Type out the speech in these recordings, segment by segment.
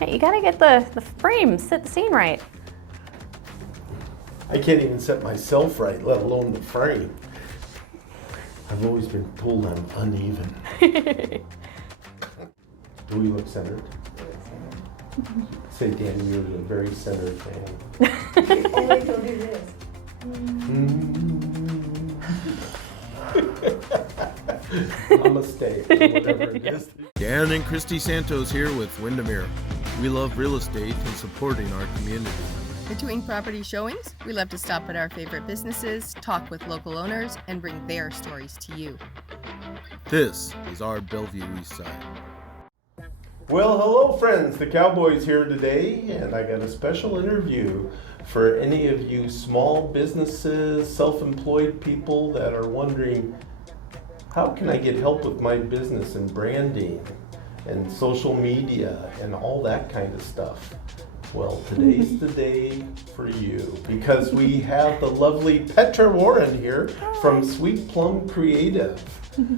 Yeah, you gotta get the frame, set the scene right. I can't even set myself right, let alone the frame. I've always been told I'm uneven. Do we look centered? Say, Danny, you're a very centered man. Only don't do this. Namaste, or whatever it is. Dan and Christy Santos here with Windermere. We love real estate and supporting our community. Between property showings, we love to stop at our favorite businesses, talk with local owners, and bring their stories to you. This is our Bellevue Eastside. Well, hello friends, the Cowboys here today, and I got a special interview for any of you small businesses, self-employed people that are wondering, how can I get help with my business and branding and social media and all that kind of stuff? Well, today's the day for you, because we have the lovely Petra Warren here from Sweet Plum Creative.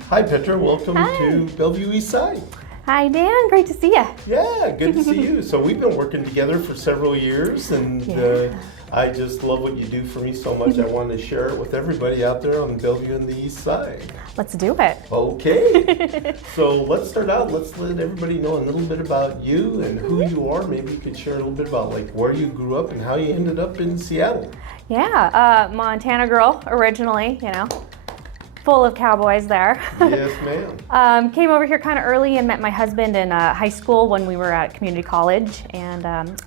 Hi Petra, welcome to Bellevue Eastside. Hi Dan, great to see you. Yeah, good to see you. So we've been working together for several years, and I just love what you do for me so much. I want to share it with everybody out there on Bellevue and the East Side. Let's do it. Okay. So let's start out. Let's let everybody know a little bit about you and who you are. Maybe you could share a little bit about like where you grew up and how you ended up in Seattle. Yeah, Montana girl originally, you know. Full of cowboys there. Yes, ma'am. Came over here kind of early and met my husband in high school when we were at community college, and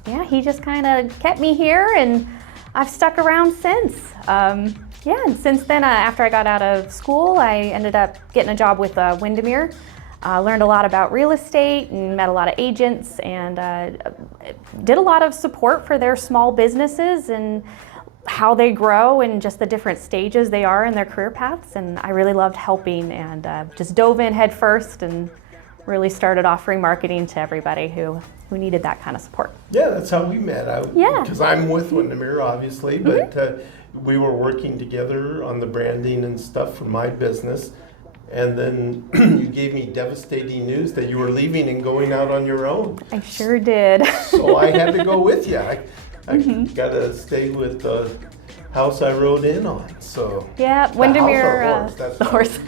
yeah, he just kind of kept me here, and I've stuck around since. Yeah, and since then, after I got out of school, I ended up getting a job with Windermere. Learned a lot about real estate and met a lot of agents, and did a lot of support for their small businesses and how they grow and just the different stages they are in their career paths. And I really loved helping, and just dove in head first and really started offering marketing to everybody who needed that kind of support. Yeah, that's how we met. Yeah. Because I'm with Windermere, obviously, but we were working together on the branding and stuff for my business. And then you gave me devastating news that you were leaving and going out on your own. I sure did. So I had to go with you. I gotta stay with the house I rode in on. So yeah, Windermere. The horse.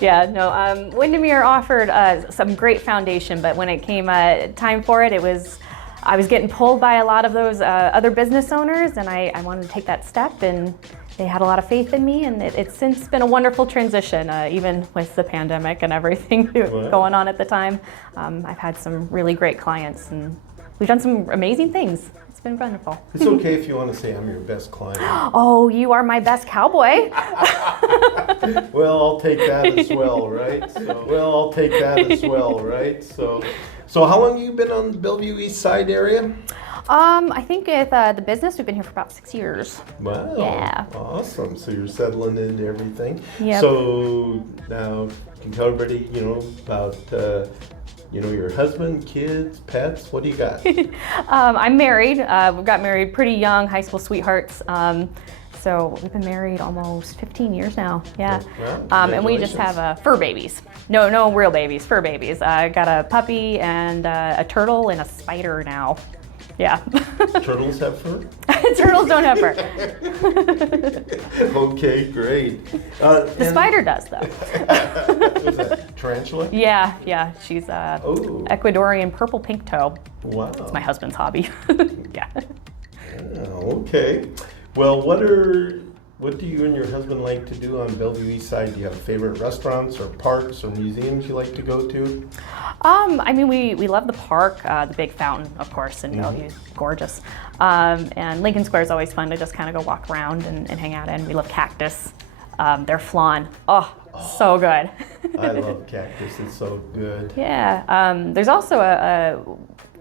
Yeah, no. Windermere offered some great foundation, but when it came time for it, I was getting pulled by a lot of those other business owners, and I wanted to take that step, and they had a lot of faith in me, and it's since been a wonderful transition, even with the pandemic and everything going on at the time. I've had some really great clients, and we've done some amazing things. It's been wonderful. It's okay if you want to say I'm your best client. Oh, you are my best cowboy. Well, I'll take that as well, right? So how long have you been on the Bellevue East Side area? I think with the business, we've been here for about 6 years. Wow. Yeah. Awesome. So you're settling into everything. Yep. So now you can tell everybody, about your husband, kids, pets. What do you got? I'm married. We got married pretty young, high school sweethearts. So we've been married almost 15 years now. Yeah. Wow, and we just have fur babies. No real babies, fur babies. I got a puppy and a turtle and a spider now. Yeah. Turtles have fur? Turtles don't have fur. Okay, great. The spider does, though. Was that tarantula? Yeah. She's Ecuadorian purple pink toe. Wow. It's my husband's hobby. Yeah. Okay. Well, what do you and your husband like to do on Bellevue East Side? Do you have favorite restaurants or parks or museums you like to go to? We love the park, the big fountain, of course, in Bellevue, gorgeous. And Lincoln Square is always fun to just kind of go walk around and hang out in. We love Cactus, their flan. Oh, so good. I love Cactus, it's so good. Yeah, there's also a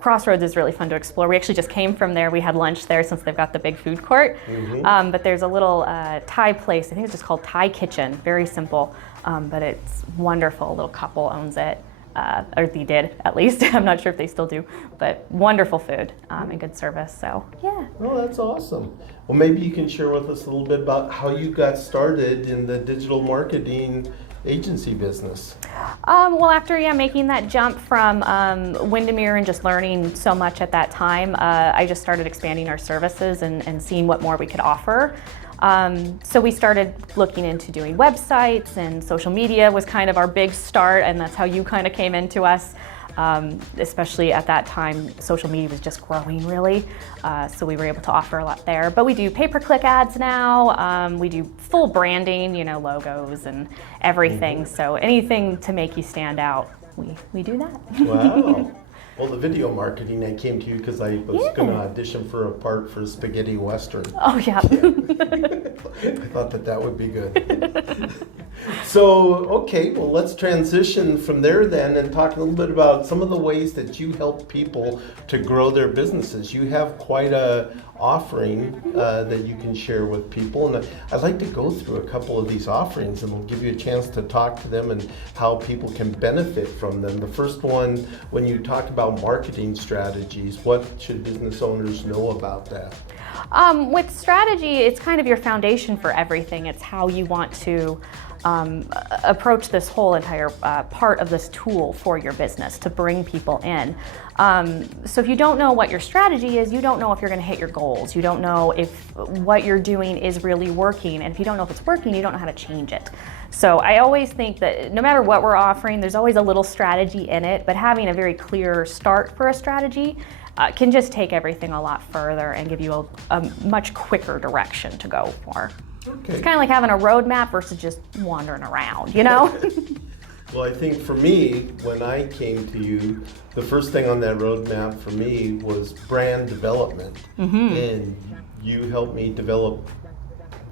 Crossroads is really fun to explore. We actually just came from there. We had lunch there since they've got the big food court. But there's a little Thai place. I think it's just called Thai Kitchen. Very simple, but it's wonderful. A little couple owns it, or they did at least. I'm not sure if they still do, but wonderful food and good service. So yeah. Oh, that's awesome. Well, maybe you can share with us a little bit about how you got started in the digital marketing agency business? Well, after making that jump from Windermere and just learning so much at that time, I just started expanding our services and seeing what more we could offer. So we started looking into doing websites, and social media was kind of our big start, and that's how you kind of came into us. Especially at that time, social media was just growing really, so we were able to offer a lot there. But we do pay-per-click ads now, we do full branding, logos and everything, so anything to make you stand out, we do that. Wow. Well, the video marketing, I came to you because I was going to audition for a part for Spaghetti Western. Oh, yeah. I thought that would be good. So, okay, well, let's transition from there then and talk a little bit about some of the ways that you help people to grow their businesses. You have quite a offering that you can share with people, and I'd like to go through a couple of these offerings, and we'll give you a chance to talk to them and how people can benefit from them. The first one, when you talk about marketing strategies, what should business owners know about that? With strategy, it's kind of your foundation for everything. It's how you want to approach this whole entire part of this tool for your business to bring people in. So if you don't know what your strategy is, you don't know if you're going to hit your goals. You don't know if what you're doing is really working. And if you don't know if it's working, you don't know how to change it. So I always think that no matter what we're offering, there's always a little strategy in it, but having a very clear start for a strategy can just take everything a lot further and give you a much quicker direction to go for. Okay. It's kind of like having a roadmap versus just wandering around, Well, I think for me, when I came to you, the first thing on that roadmap for me was brand development. And you helped me develop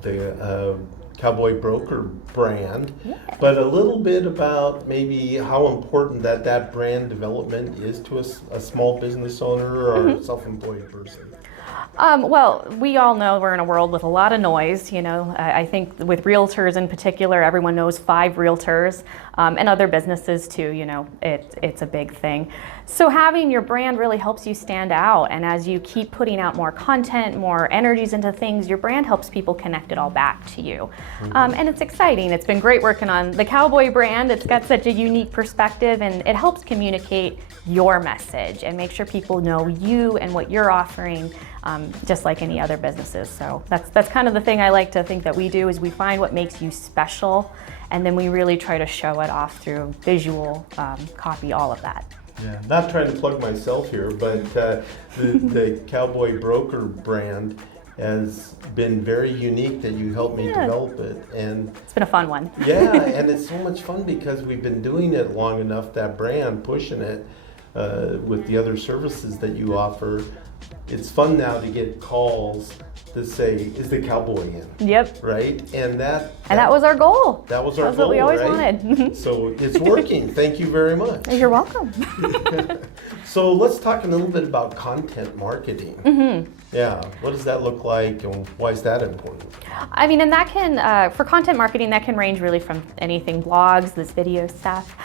the Cowboy Broker brand, but a little bit about maybe how important that brand development is to a small business owner or a self-employed person. Well, we all know we're in a world with a lot of noise, I think with realtors in particular, everyone knows 5 realtors, and other businesses too, it's a big thing. So having your brand really helps you stand out, and as you keep putting out more content, more energies into things, your brand helps people connect it all back to you. And it's exciting. It's been great working on the Cowboy brand. It's got such a unique perspective, and it helps communicate your message and make sure people know you and what you're offering, just like any other businesses. So that's kind of the thing I like to think that we do, is we find what makes you special, and then we really try to show it off through visual, copy, all of that. Yeah, not trying to plug myself here, but the Cowboy Broker brand has been very unique that you helped me develop it, and it's been a fun one. Yeah, and it's so much fun because we've been doing it long enough, that brand, pushing it with the other services that you offer. It's fun now to get calls that say, "Is the Cowboy in?" Yep. Right, and that was our goal. That was our goal. What we always right? wanted. So it's working. Thank you very much. You're welcome. So let's talk a little bit about content marketing. Yeah, what does that look like, and why is that important? I mean, and that can, for content marketing, that can range really from anything, blogs, this video stuff,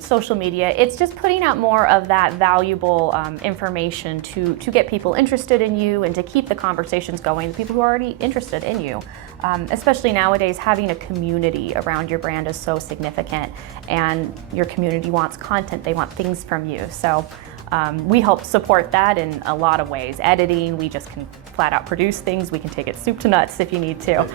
social media. It's just putting out more of that valuable information to get people interested in you and to keep the conversations going, the people who are already interested in you. Especially nowadays, having a community around your brand is so significant, and your community wants content, they want things from you. So we help support that in a lot of ways. Editing, we just can flat out produce things. We can take it soup to nuts if you need to.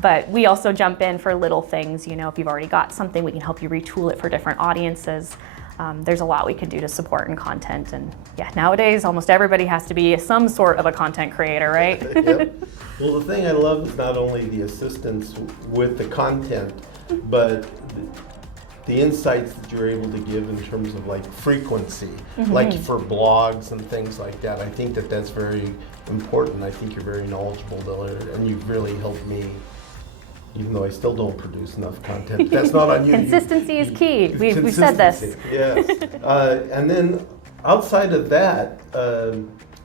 But we also jump in for little things. If you've already got something, we can help you retool it for different audiences. There's a lot we can do to support in content. And yeah, nowadays, almost everybody has to be some sort of a content creator, right? Yep. Well, the thing I love is not only the assistance with the content, but the insights that you're able to give in terms of like frequency, like for blogs and things like that. I think that's very important. I think you're very knowledgeable there, and you've really helped me, even though I still don't produce enough content. That's not on you. Consistency is key. We've said this. Yes. And then outside of that,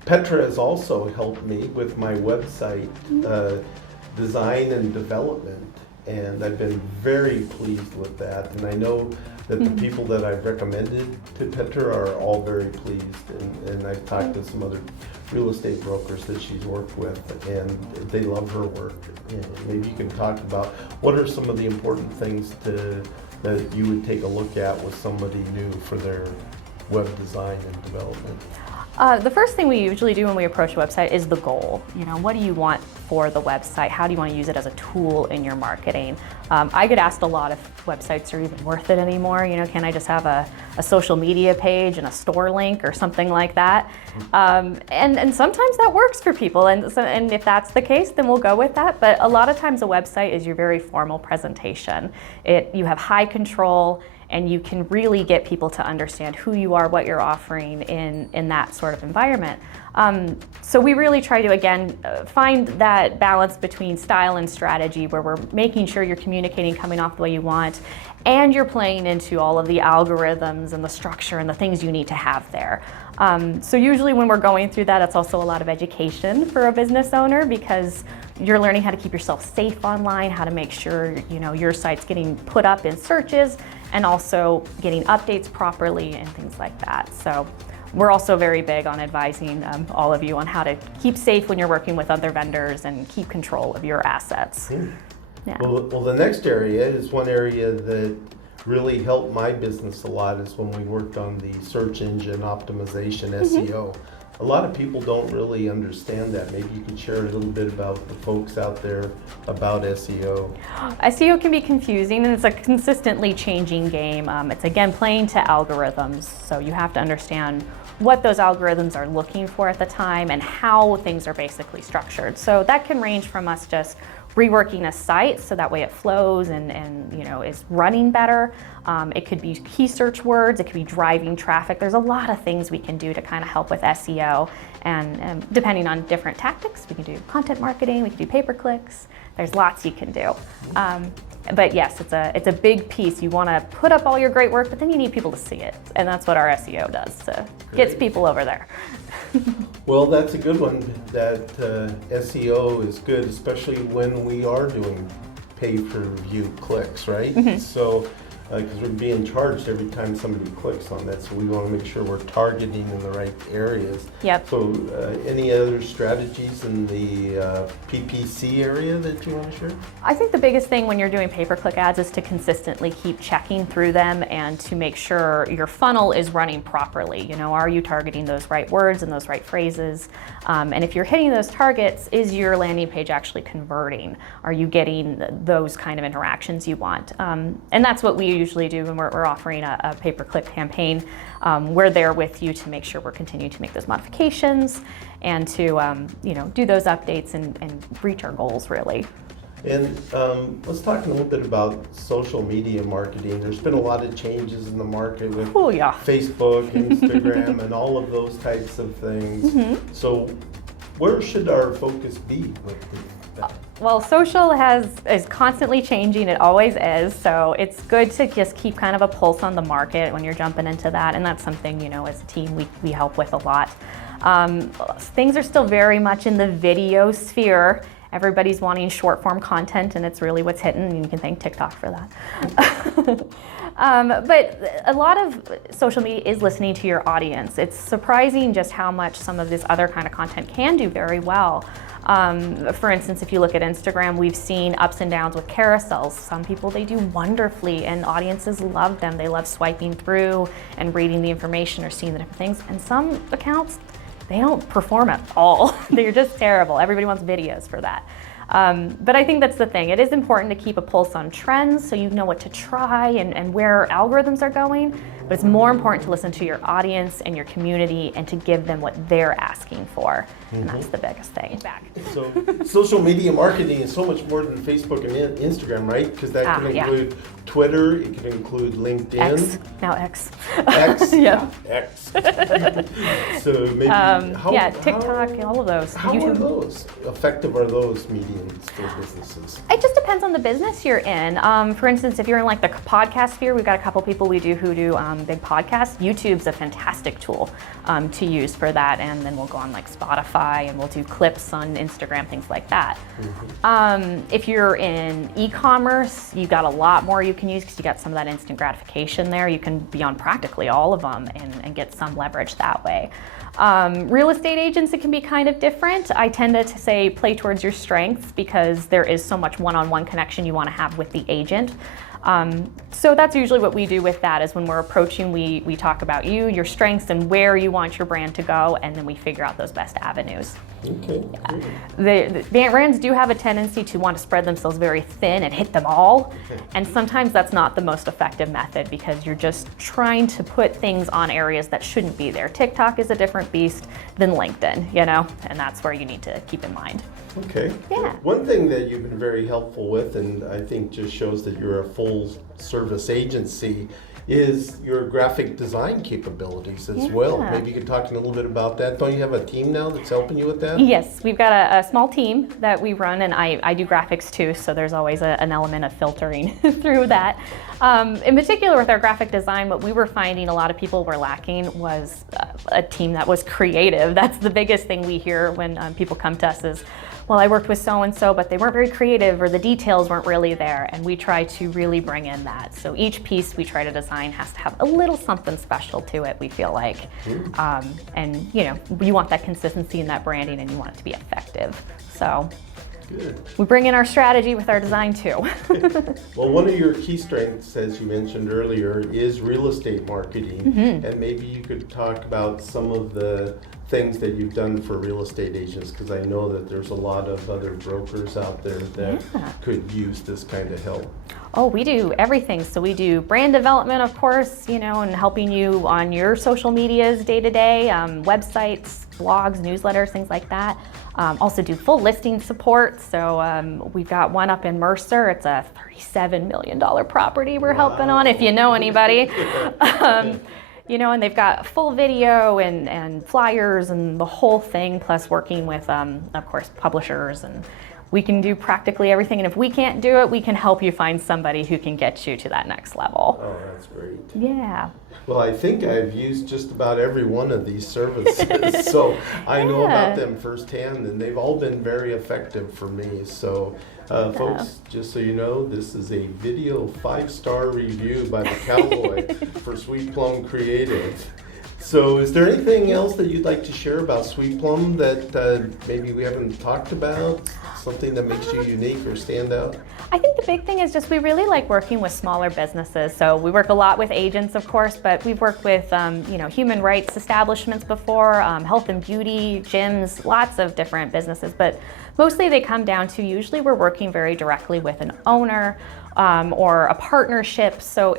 Petra has also helped me with my website design and development. And I've been very pleased with that. And I know that the people that I've recommended to Petra are all very pleased, and I've talked to some other real estate brokers that she's worked with, and they love her work. And maybe you can talk about what are some of the important things that you would take a look at with somebody new for their web design and development. The first thing we usually do when we approach a website is the goal. What do you want for the website? How do you want to use it as a tool in your marketing? I get asked a lot if websites are even worth it anymore. Can I just have a social media page and a store link or something like that? And sometimes that works for people, and if that's the case, then we'll go with that. But a lot of times a website is your very formal presentation. You have high control, and you can really get people to understand who you are, what you're offering in that sort of environment. So we really try to, again, find that balance between style and strategy, where we're making sure you're communicating coming off the way you want, and you're playing into all of the algorithms and the structure and the things you need to have there. So usually when we're going through that, it's also a lot of education for a business owner, because you're learning how to keep yourself safe online, how to make sure your site's getting put up in searches, and also getting updates properly and things like that. So we're also very big on advising all of you on how to keep safe when you're working with other vendors and keep control of your assets. Yeah. Well, the next area is one area that really helped my business a lot, is when we worked on the search engine optimization, SEO. A lot of people don't really understand that. Maybe you could share a little bit about the folks out there about SEO. SEO can be confusing, and it's a consistently changing game. It's again playing to algorithms, so you have to understand what those algorithms are looking for at the time and how things are basically structured. So that can range from us just reworking a site so that way it flows and is running better. It could be key search words, it could be driving traffic. There's a lot of things we can do to kind of help with SEO, and depending on different tactics, we can do content marketing, we can do pay-per-clicks. There's lots you can do. But yes, it's a big piece. You want to put up all your great work, but then you need people to see it, and that's what our SEO does, to gets people over there. Well, that's a good one. That SEO is good, especially when we are doing pay-per-view clicks, right? So, because we're being charged every time somebody clicks on that, so we want to make sure we're targeting in the right areas. Yep. So, any other strategies in the PPC area that you want to share? I think the biggest thing when you're doing pay-per-click ads is to consistently keep checking through them and to make sure your funnel is running properly. Are you targeting those right words and those right phrases? And if you're hitting those targets, is your landing page actually converting? Are you getting those kind of interactions you want? And that's what we usually do when we're offering a pay-per-click campaign. We're there with you to make sure we're continuing to make those modifications and to do those updates and reach our goals, really. And let's talk a little bit about social media marketing. There's been a lot of changes in the market with Facebook, Instagram, and all of those types of things. So where should our focus be with that? Well, social is constantly changing. It always is. So it's good to just keep kind of a pulse on the market when you're jumping into that. And that's something, as a team, we help with a lot. Things are still very much in the video sphere. Everybody's wanting short form content, and it's really what's hitting, and you can thank TikTok for that. But a lot of social media is listening to your audience. It's surprising just how much some of this other kind of content can do very well. For instance, if you look at Instagram, we've seen ups and downs with carousels. Some people, they do wonderfully, and audiences love them. They love swiping through and reading the information or seeing the different things. And some accounts, they don't perform at all. They're just terrible. Everybody wants videos for that. But I think that's the thing. It is important to keep a pulse on trends so you know what to try and where algorithms are going. But it's more important to listen to your audience and your community and to give them what they're asking for. And that's the biggest thing. So social media marketing is so much more than Facebook and Instagram, right? Because that can include Twitter, it can include LinkedIn. X. Now X. X? Yeah. X. So maybe TikTok, all of those. How YouTube. are those? Effective are those mediums for businesses? It just depends on the business you're in. For instance, if you're in like the podcast sphere, we've got a couple people we do who do big podcasts, YouTube's a fantastic tool to use for that. And then we'll go on like Spotify and we'll do clips on Instagram, things like that. If you're in e-commerce, you've got a lot more you can use because you got some of that instant gratification there. You can be on practically all of them and get some leverage that way. Real estate agents, it can be kind of different. I tend to say play towards your strengths because there is so much one-on-one connection you want to have with the agent. So that's usually what we do with that is when we're approaching, we talk about you, your strengths, and where you want your brand to go, and then we figure out those best avenues. Okay. The brands do have a tendency to want to spread themselves very thin and hit them all, and sometimes that's not the most effective method because you're just trying to put things on areas that shouldn't be there. TikTok is a different beast than LinkedIn, and that's where you need to keep in mind. Okay. Yeah. One thing that you've been very helpful with, and I think just shows that you're a full service agency, is your graphic design capabilities as well. Maybe you could talk a little bit about that. Don't you have a team now that's helping you with that? Yes, we've got a small team that we run, and I do graphics too, so there's always an element of filtering through that. In particular with our graphic design, what we were finding a lot of people were lacking was a team that was creative. That's the biggest thing we hear when people come to us is, well, I worked with so-and-so, but they weren't very creative or the details weren't really there. And we try to really bring in that. So each piece we try to design has to have a little something special to it, we feel like. And you want that consistency in that branding and you want it to be effective. So Good. we bring in our strategy with our design too. Well, one of your key strengths, as you mentioned earlier, is real estate marketing. And maybe you could talk about some of the things that you've done for real estate agents, because I know that there's a lot of other brokers out there that could use this kind of help. Oh, we do everything. So we do brand development, of course, and helping you on your social medias day to day, websites, blogs, newsletters, things like that. Also do full listing support. So we've got one up in Mercer. It's a $37 million property we're helping on, if you know anybody. And they've got full video and flyers and the whole thing, plus working with, of course, publishers, and we can do practically everything. And if we can't do it, we can help you find somebody who can get you to that next level. Oh, that's great. Yeah. Well, I think I've used just about every one of these services, so I know about them firsthand, and they've all been very effective for me. So, folks, just so you know, this is a video 5-star review by the Cowboy for Sweet Plum Creative. So is there anything else that you'd like to share about Sweet Plum that maybe we haven't talked about? Something that makes you unique or stand out? I think the big thing is just we really like working with smaller businesses. So we work a lot with agents, of course, but we've worked with human rights establishments before, health and beauty, gyms, lots of different businesses. But mostly they come down to usually we're working very directly with an owner or a partnership. So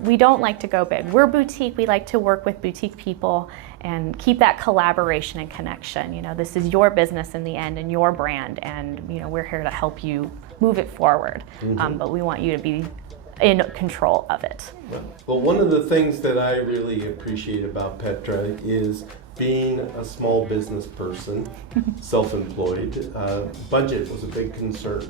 we don't like to go big. We're boutique. We like to work with boutique people and keep that collaboration and connection. This is your business in the end and your brand, and we're here to help you move it forward. But we want you to be in control of it. Well, one of the things that I really appreciate about Petra is being a small business person, self-employed. Budget was a big concern.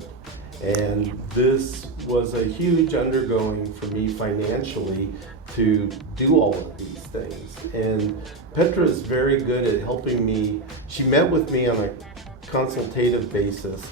And this was a huge undergoing for me financially to do all of these things. And Petra is very good at helping me. She met with me on a consultative basis.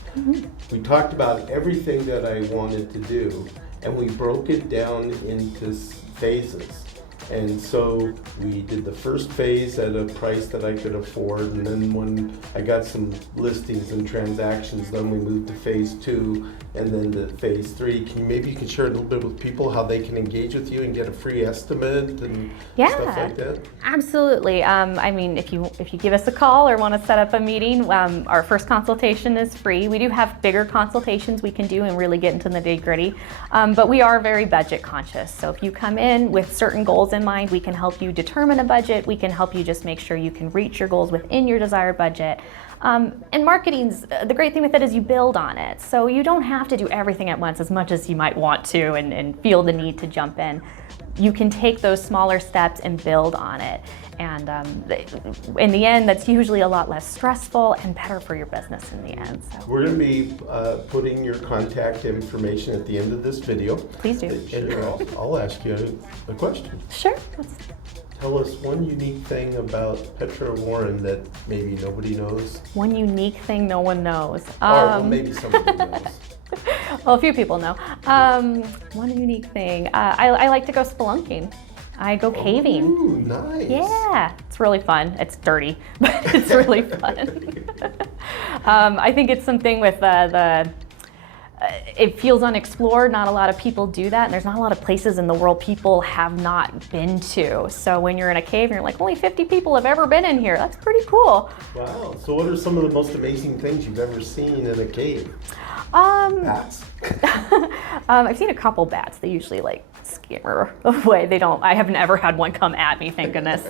We talked about everything that I wanted to do, and we broke it down into phases. And so we did the first phase at a price that I could afford, and then when I got some listings and transactions, then we moved to phase 2 and then to phase 3. Maybe you can share a little bit with people how they can engage with you and get a free estimate and stuff like that? Absolutely. If you give us a call or want to set up a meeting, our first consultation is free. We do have bigger consultations we can do and really get into the nitty-gritty, but we are very budget conscious. So if you come in with certain goals in mind, we can help you determine a budget. We can help you just make sure you can reach your goals within your desired budget. And marketing's, the great thing with it is you build on it. So you don't have to do everything at once as much as you might want to and feel the need to jump in. You can take those smaller steps and build on it. And in the end, that's usually a lot less stressful and better for your business in the end. So We're going to be putting your contact information at the end of this video. please do. And I'll ask you a question. Sure. Tell us one unique thing about Petra Warren that maybe nobody knows. One unique thing no one knows. Or well, maybe somebody knows. Well, a few people know. One unique thing. I like to go spelunking. I go caving. Ooh, nice. Yeah, it's really fun. It's dirty, but it's really fun. I think it's something with it feels unexplored. Not a lot of people do that, and there's not a lot of places in the world people have not been to. So when you're in a cave and you're like, only 50 people have ever been in here, that's pretty cool. Wow. So what are some of the most amazing things you've ever seen in a cave? Bats. I've seen a couple bats. They usually like scamper away. I haven't ever had one come at me, thank goodness.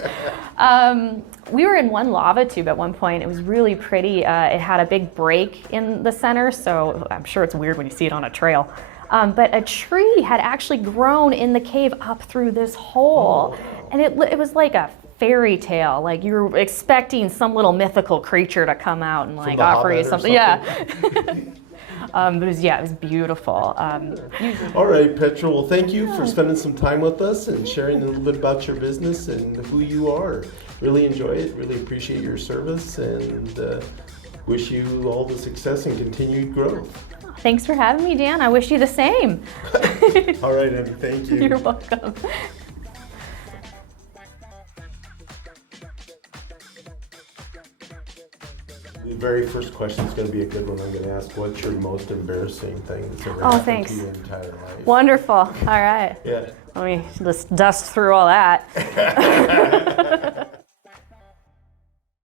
We were in one lava tube at one point. It was really pretty. It had a big break in the center, so I'm sure it's weird when you see it on a trail. But a tree had actually grown in the cave up through this hole. And it was like a fairy tale. Like you were expecting some little mythical creature to come out and like offer you something. Yeah. But it was beautiful. All right, Petra. Well, thank you for spending some time with us and sharing a little bit about your business and who you are. Really enjoy it. Really appreciate your service and wish you all the success and continued growth. Thanks for having me, Dan. I wish you the same. All right, Andy. Thank you. You're welcome. The very first question is going to be a good one. I'm going to ask, what's your most embarrassing thing that's ever happened thanks. to your entire life? Wonderful. All right. Yeah. Let me just dust through all that.